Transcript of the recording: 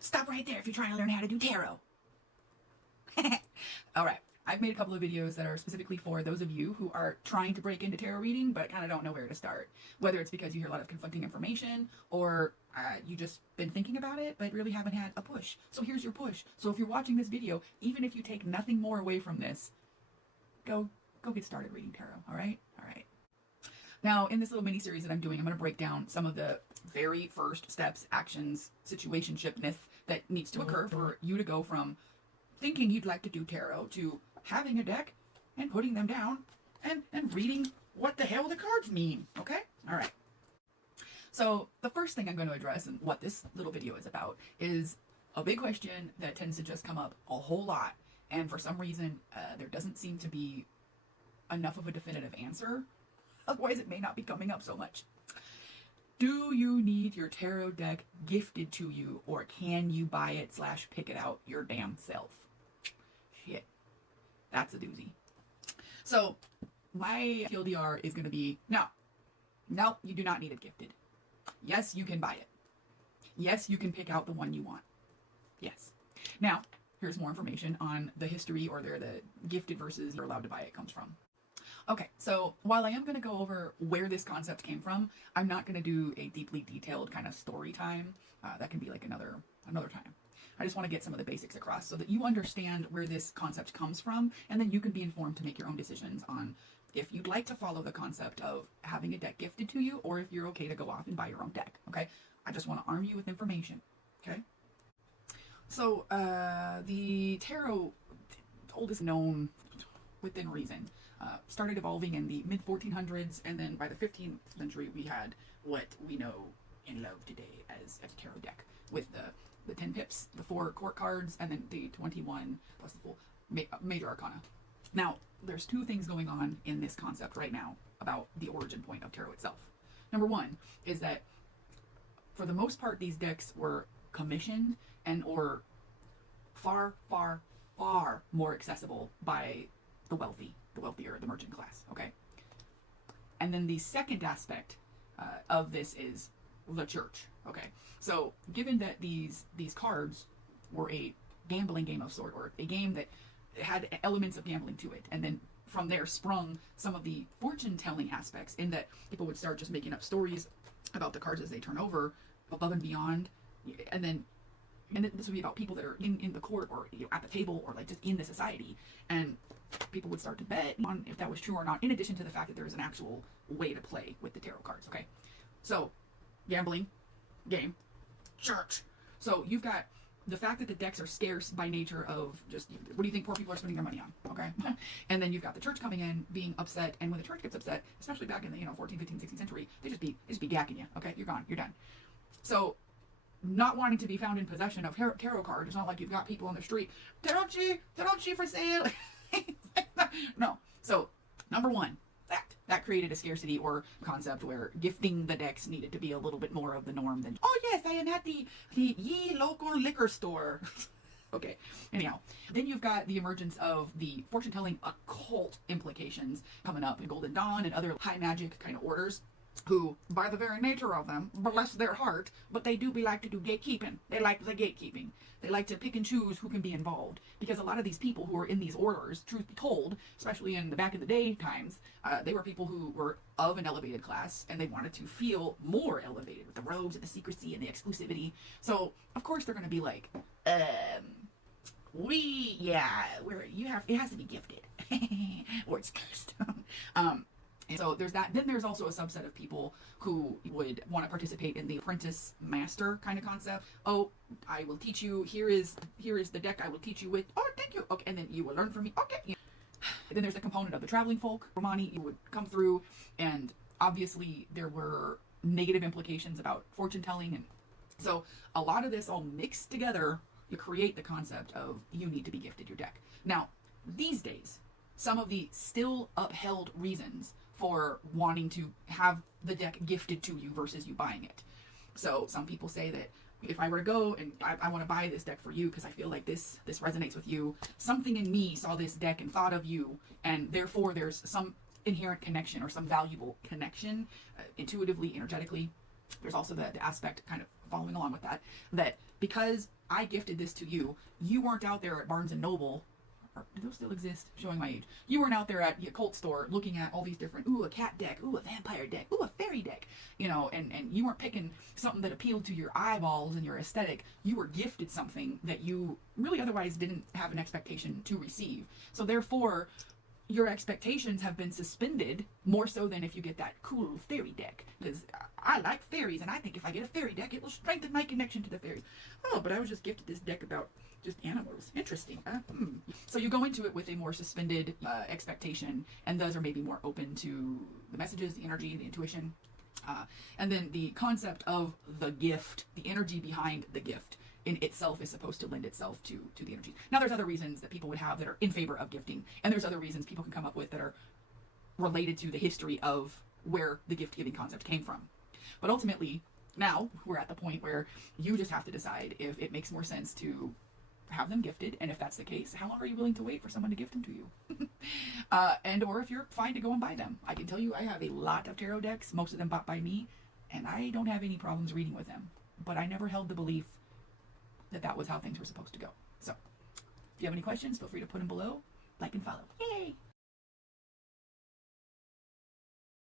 Stop right there if you're trying to learn how to do tarot. All right. I've made a couple of videos that are specifically for those of you who are trying to break into tarot reading but kind of don't know where to start. Whether it's because you hear a lot of conflicting information or you just been thinking about it but really haven't had a push. So here's your push. So if you're watching this video, even if you take nothing more away from this, go get started reading tarot, all right? All right. Now, in this little mini-series that I'm doing, I'm going to break down some of the very first steps, actions, situationshipness that needs to occur for you to go from thinking you'd like to do tarot to having a deck and putting them down and reading what the hell the cards mean, okay? All right. So the first thing I'm going to address and what this little video is about is a big question that tends to just come up a whole lot. And for some reason, there doesn't seem to be enough of a definitive answer. Otherwise, it may not be coming up so much. Do you need your tarot deck gifted to you, or can you buy it / pick it out your damn self? Shit. That's a doozy. So, my TLDR is going to be, no, you do not need it gifted. Yes, you can buy it. Yes, you can pick out the one you want. Yes. Now, here's more information on the history or the gifted versus you're allowed to buy it comes from. Okay, so while I am going to go over where this concept came from, I'm not going to do a deeply detailed kind of story time. That can be like another time. I just want to get some of the basics across so that you understand where this concept comes from, and then you can be informed to make your own decisions on if you'd like to follow the concept of having a deck gifted to you, or if you're okay to go off and buy your own deck, okay? I just want to arm you with information, okay? So, the tarot, oldest known within reason, started evolving in the mid-1400s, and then by the 15th century, we had what we know and love today as a tarot deck, with the 10 pips, the 4 court cards, and then the 21 plus the full major arcana. Now, there's 2 things going on in this concept right now about the origin point of tarot itself. Number 1 is that, for the most part, these decks were commissioned and or far, far, far more accessible by the wealthier, the merchant class, okay? And then the second aspect of this is the church, okay? So given that these cards were a gambling game of sort, or a game that had elements of gambling to it, and then from there sprung some of the fortune-telling aspects, in that people would start just making up stories about the cards as they turn over, above and beyond, and then this would be about people that are in the court, or at the table, or like just in the society, and people would start to bet on if that was true or not, in addition to the fact that there's an actual way to play with the tarot cards, okay? So, gambling, game, church. So you've got the fact that the decks are scarce by nature of just, what do you think poor people are spending their money on, okay? And then you've got the church coming in, being upset, and when the church gets upset, especially back in the 14th, 15th, 16th century, they just be gacking you, okay? You're gone, you're done. So, not wanting to be found in possession of tarot cards, it's not like you've got people on the street, tarotchi for sale. No. So, number 1, that created a scarcity or concept where gifting the decks needed to be a little bit more of the norm than, oh yes, I am at the ye local liquor store. Okay, anyhow, then you've got the emergence of the fortune-telling occult implications coming up in Golden Dawn and other high magic kind of orders, who, by the very nature of them, bless their heart, but they do like to do gatekeeping. They like the gatekeeping. They like to pick and choose who can be involved. Because a lot of these people who are in these orders, truth be told, especially in the back in the day times, they were people who were of an elevated class, and they wanted to feel more elevated with the robes and the secrecy and the exclusivity. So, of course, they're going to be like, it has to be gifted. Or it's cursed. And so there's that. Then there's also a subset of people who would want to participate in the apprentice master kind of concept. Oh, I will teach you. Here is the deck I will teach you with. Oh, thank you. Okay, and then you will learn from me. Okay. Then there's the component of the traveling folk. Romani would come through, and obviously there were negative implications about fortune telling, and so a lot of this all mixed together to create the concept of you need to be gifted your deck. Now, these days, some of the still upheld reasons for wanting to have the deck gifted to you versus you buying it. So some people say that if I were to go and I want to buy this deck for you because I feel like this resonates with you, something in me saw this deck and thought of you, and therefore there's some inherent connection or some valuable connection, intuitively, energetically. There's also the aspect kind of following along with that because I gifted this to you. You weren't out there at Barnes and Noble. Or, do those still exist? Showing my age. You weren't out there at the occult store looking at all these different, ooh, a cat deck, ooh, a vampire deck, ooh, a fairy deck, you know, and you weren't picking something that appealed to your eyeballs and your aesthetic. You were gifted something that you really otherwise didn't have an expectation to receive. So therefore, your expectations have been suspended more so than if you get that cool fairy deck. Because I like fairies, and I think if I get a fairy deck, it will strengthen my connection to the fairies. Oh, but I was just gifted this deck about just animals. Interesting. So you go into it with a more suspended expectation, and those are maybe more open to the messages, the energy, the intuition. And then the concept of the gift, the energy behind the gift in itself is supposed to lend itself to the energy. Now, there's other reasons that people would have that are in favor of gifting, and there's other reasons people can come up with that are related to the history of where the gift-giving concept came from. But ultimately, now we're at the point where you just have to decide if it makes more sense to have them gifted, and if that's the case, how long are you willing to wait for someone to gift them to you? And or if you're fine to go and buy them. I can tell you I have a lot of tarot decks, most of them bought by me, and I don't have any problems reading with them. But I never held the belief that that was how things were supposed to go. So, if you have any questions, feel free to put them below. Like and follow. Yay!